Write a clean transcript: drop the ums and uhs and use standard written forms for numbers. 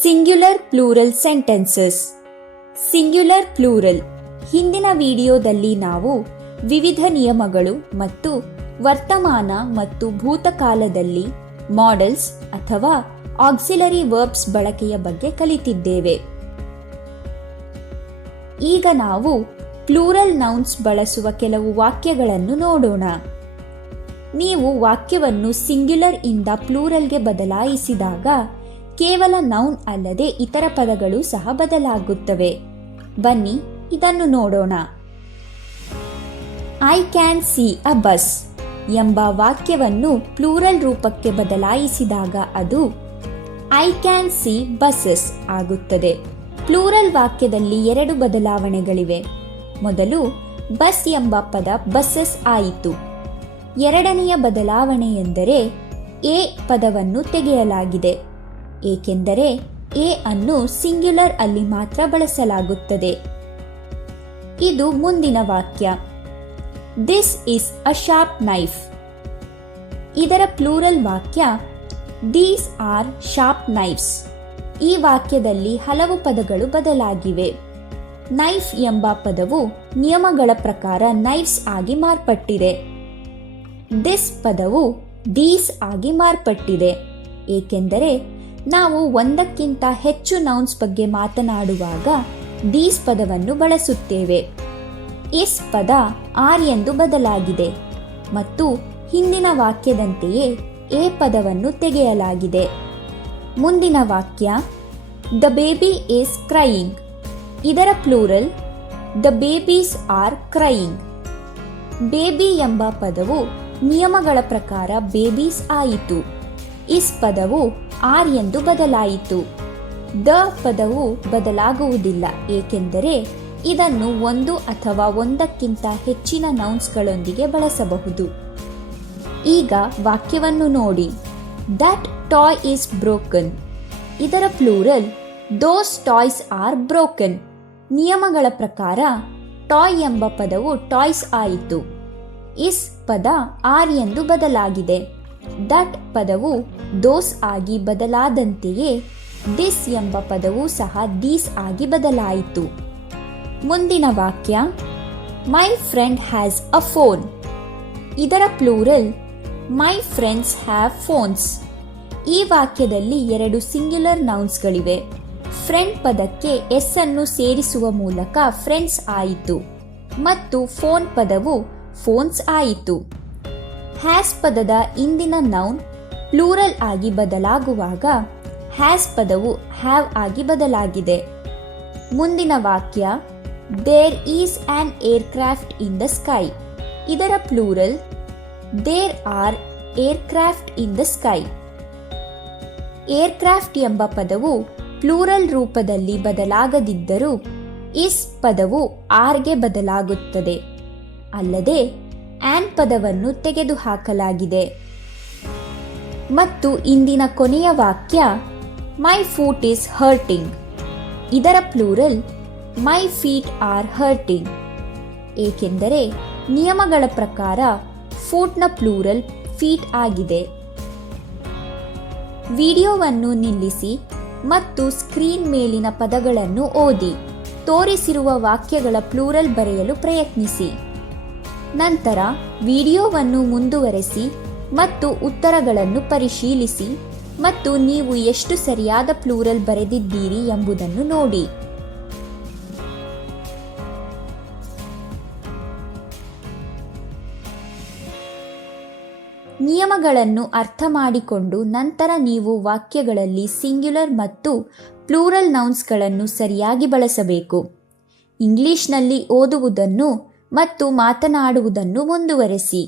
Singular plural sentences. Singular plural. ಹಿಂದಿನ ವಿಡಿಯೋದಲ್ಲಿ ನಾವು ವಿವಿಧ ನಿಯಮಗಳು ಮತ್ತು ವರ್ತಮಾನ ಮತ್ತು ಭೂತಕಾಲದಲ್ಲಿ ಮಾಡೆಲ್ಸ್ ಅಥವಾ ಆಕ್ಸಿಲರಿ ವರ್ಬ್ಸ್ ಬಳಕೆಯ ಬಗ್ಗೆ ಕಲಿತಿದ್ದೇವೆ. ಈಗ ನಾವು ಪ್ಲೂರಲ್ ನೌನ್ಸ್ ಬಳಸುವ ಕೆಲವು ವಾಕ್ಯಗಳನ್ನು ನೋಡೋಣ. ನೀವು ವಾಕ್ಯವನ್ನು ಸಿಂಗ್ಯುಲರ್ ಇಂದ ಪ್ಲೂರಲ್ಗೆ ಬದಲಾಯಿಸಿದಾಗ ಕೇವಲ ನೌನ್ ಅಲ್ಲದೆ ಇತರ ಪದಗಳು ಸಹ ಬದಲಾಗುತ್ತವೆ. ಬನ್ನಿ ಇದನ್ನು ನೋಡೋಣ. I can see a bus ಎಂಬ ವಾಕ್ಯವನ್ನು ಪ್ಲೂರಲ್ ರೂಪಕ್ಕೆ ಬದಲಾಯಿಸಿದಾಗ ಅದು ಐ ಕ್ಯಾನ್ ಸಿ ಬಸ್ಸಸ್ ಆಗುತ್ತದೆ. ಪ್ಲೂರಲ್ ವಾಕ್ಯದಲ್ಲಿ ಎರಡು ಬದಲಾವಣೆಗಳಿವೆ. ಮೊದಲು ಬಸ್ ಎಂಬ ಪದ ಬಸ್ಸಸ್ ಆಯಿತು. ಎರಡನೆಯ ಬದಲಾವಣೆ ಎಂದರೆ ಎ ಪದವನ್ನು ತೆಗೆಯಲಾಗಿದೆ, ಏಕೆಂದರೆ ಎ ಅನ್ನು ಸಿಂಗ್ಯುಲರ್ ಅಲ್ಲಿ ಮಾತ್ರ ಬಳಸಲಾಗುತ್ತದೆ. ಇದು ಮುಂದಿನ ವಾಕ್ಯ. This is a sharp knife. ಇದರ ಪ್ಲೂರಲ್ ವಾಕ್ಯ ದೀಸ್ ಆರ್ ಶಾರ್ಪ್ ನೈಫ್ಸ್. ಈ ವಾಕ್ಯದಲ್ಲಿ ಹಲವು ಪದಗಳು ಬದಲಾಗಿವೆ. ನೈಫ್ ಎಂಬ ಪದವು ನಿಯಮಗಳ ಪ್ರಕಾರ ನೈಫ್ಸ್ ಆಗಿ ಮಾರ್ಪಟ್ಟಿದೆ. ದಿಸ್ ಪದವು ದೀಸ್ ಆಗಿ ಮಾರ್ಪಟ್ಟಿದೆ, ಏಕೆಂದರೆ ನಾವು ಒಂದಕ್ಕಿಂತ ಹೆಚ್ಚು ನೌನ್ಸ್ ಬಗ್ಗೆ ಮಾತನಾಡುವಾಗ ದೀಸ್ ಪದವನ್ನು ಬಳಸುತ್ತೇವೆ. ಇಸ್ ಪದ ಆರ್ ಎಂದು ಬದಲಾಗಿದೆ ಮತ್ತು ಹಿಂದಿನ ವಾಕ್ಯದಂತೆಯೇ ಎ ಪದವನ್ನು ತೆಗೆಯಲಾಗಿದೆ. ಮುಂದಿನ ವಾಕ್ಯ ದ ಬೇಬಿ ಈಸ್ ಕ್ರೈಯಿಂಗ್. ಇದರ plural the babies are crying. Baby ಎಂಬ ಪದವು ನಿಯಮಗಳ ಪ್ರಕಾರ ಬೇಬೀಸ್ ಆಯಿತು. ಇಸ್ ಪದವು ಆರ್ ಎಂದು ಬದಲಾಯಿತು. ದ ಪದವು ಬದಲಾಗುವುದಿಲ್ಲ, ಏಕೆಂದರೆ ಇದನ್ನು ಒಂದು ಅಥವಾ ಒಂದಕ್ಕಿಂತ ಹೆಚ್ಚಿನ ನೌನ್ಸ್ಗಳೊಂದಿಗೆ ಬಳಸಬಹುದು. ಈಗ ವಾಕ್ಯವನ್ನು ನೋಡಿ. That toy is broken. ಇದರ ಪ್ಲೂರಲ್ ದೋಸ್ ಟಾಯ್ಸ್ ಆರ್ ಬ್ರೋಕನ್. ನಿಯಮಗಳ ಪ್ರಕಾರ ಟಾಯ್ ಎಂಬ ಪದವು ಟಾಯ್ಸ್ ಆಯಿತು. ಇಸ್ ಪದ ಆರ್ ಎಂದು ಬದಲಾಗಿದೆ. ದಟ್ ಪದವು ದೋಸ್ ಆಗಿ ಬದಲಾದಂತೆಯೇ ದಿಸ್ ಎಂಬ ಪದವು ಸಹ ದೀಸ್ ಆಗಿ ಬದಲಾಯಿತು. ಮುಂದಿನ ವಾಕ್ಯ my friend has a phone. ಇದರ plural my friends have phones. ಈ ವಾಕ್ಯದಲ್ಲಿ ಎರಡು ಸಿಂಗ್ಯುಲರ್ ನೌನ್ಸ್ಗಳಿವೆ. ಫ್ರೆಂಡ್ ಪದಕ್ಕೆ ಎಸ್ ಅನ್ನು ಸೇರಿಸುವ ಮೂಲಕ ಫ್ರೆಂಡ್ಸ್ ಆಯಿತು ಮತ್ತು ಫೋನ್ ಪದವು ಫೋನ್ಸ್ ಆಯಿತು. ಹ್ಯಾಸ್ ಪದದ ಇಂದಿನ ನೌನ್ ಪ್ಲೂರಲ್ ಆಗಿ ಬದಲಾಗುವಾಗ ಹ್ಯಾಸ್ ಪದವು ಹ್ಯಾವ್ ಆಗಿ ಬದಲಾಗಿದೆ. ಮುಂದಿನ ವಾಕ್ಯ there is an aircraft in the sky. ಇದರ plural there are aircraft in the sky. Aircraft ಎಂಬ ಪದವು ಪ್ಲೂರಲ್ ರೂಪದಲ್ಲಿ ಬದಲಾಗದಿದ್ದರೂ ಇಸ್ ಪದವು ಆರ್ಗೆ ಬದಲಾಗುತ್ತದೆ. ಅಲ್ಲದೆ ಆನ್ ಪದವನ್ನು ತೆಗೆದುಹಾಕಲಾಗಿದೆ. ಮತ್ತು ಇಂದಿನ ಕೊನೆಯ ವಾಕ್ಯ ಮೈ ಫೂಟ್ ಈಸ್ ಹರ್ಟಿಂಗ್. ಇದರ plural my feet are hurting, ಏಕೆಂದರೆ ನಿಯಮಗಳ ಪ್ರಕಾರ ಫೂಟ್ನ ಪ್ಲೂರಲ್ ಫೀಟ್ ಆಗಿದೆ. ವಿಡಿಯೋವನ್ನು ನಿಲ್ಲಿಸಿ ಮತ್ತು ಸ್ಕ್ರೀನ್ ಮೇಲಿನ ಪದಗಳನ್ನು ಓದಿ ತೋರಿಸಿರುವ ವಾಕ್ಯಗಳ ಪ್ಲೂರಲ್ ಬರೆಯಲು ಪ್ರಯತ್ನಿಸಿ. ನಂತರ ವಿಡಿಯೋವನ್ನು ಮುಂದುವರೆಸಿ ಮತ್ತು ಉತ್ತರಗಳನ್ನು ಪರಿಶೀಲಿಸಿ ಮತ್ತು ನೀವು ಎಷ್ಟು ಸರಿಯಾದ ಪ್ಲೂರಲ್ ಬರೆದಿದ್ದೀರಿ ಎಂಬುದನ್ನು ನೋಡಿ. ನಿಯಮಗಳನ್ನು ಅರ್ಥ ಮಾಡಿಕೊಂಡು ನಂತರ ನೀವು ವಾಕ್ಯಗಳಲ್ಲಿ ಸಿಂಗ್ಯುಲರ್ ಮತ್ತು ಪ್ಲೂರಲ್ ನೌನ್ಸ್ಗಳನ್ನು ಸರಿಯಾಗಿ ಬಳಸಬೇಕು. ಇಂಗ್ಲಿಷ್ನಲ್ಲಿ ಓದುವುದನ್ನು ಮತ್ತು ಮಾತನಾಡುವುದನ್ನು ಮುಂದುವರೆಸಿ.